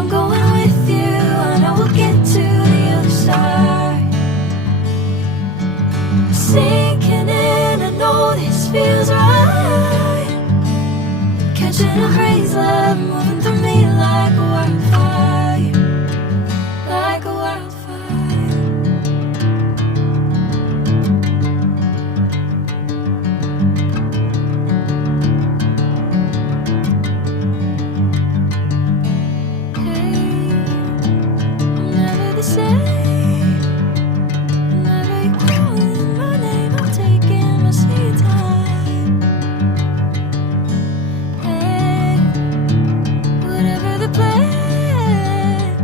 I'm going with you, I know we'll get to the other side. Sinking in, I know this feels right. Catching a breeze, love moving through me like a wildfire, like a wildfire. Hey, I'm never the same. Whenever you're calling my name, I'm taking my sweet time. Hey, whatever the plan,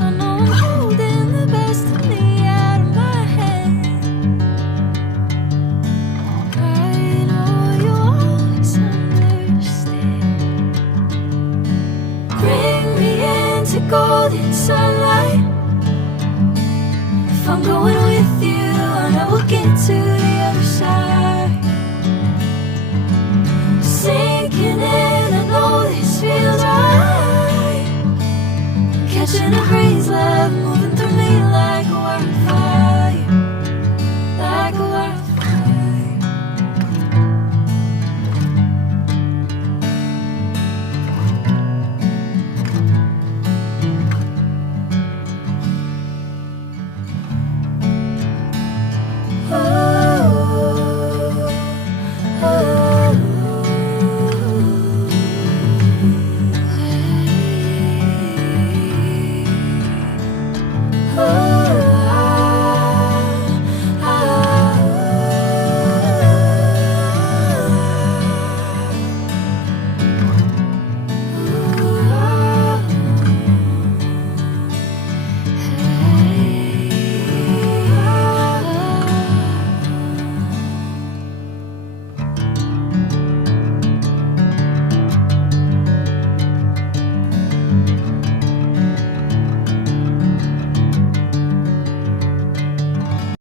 I know I'm holding the best of me out of my hand. I know you'll always understand. Bring me into golden sunlight. If I'm going with you,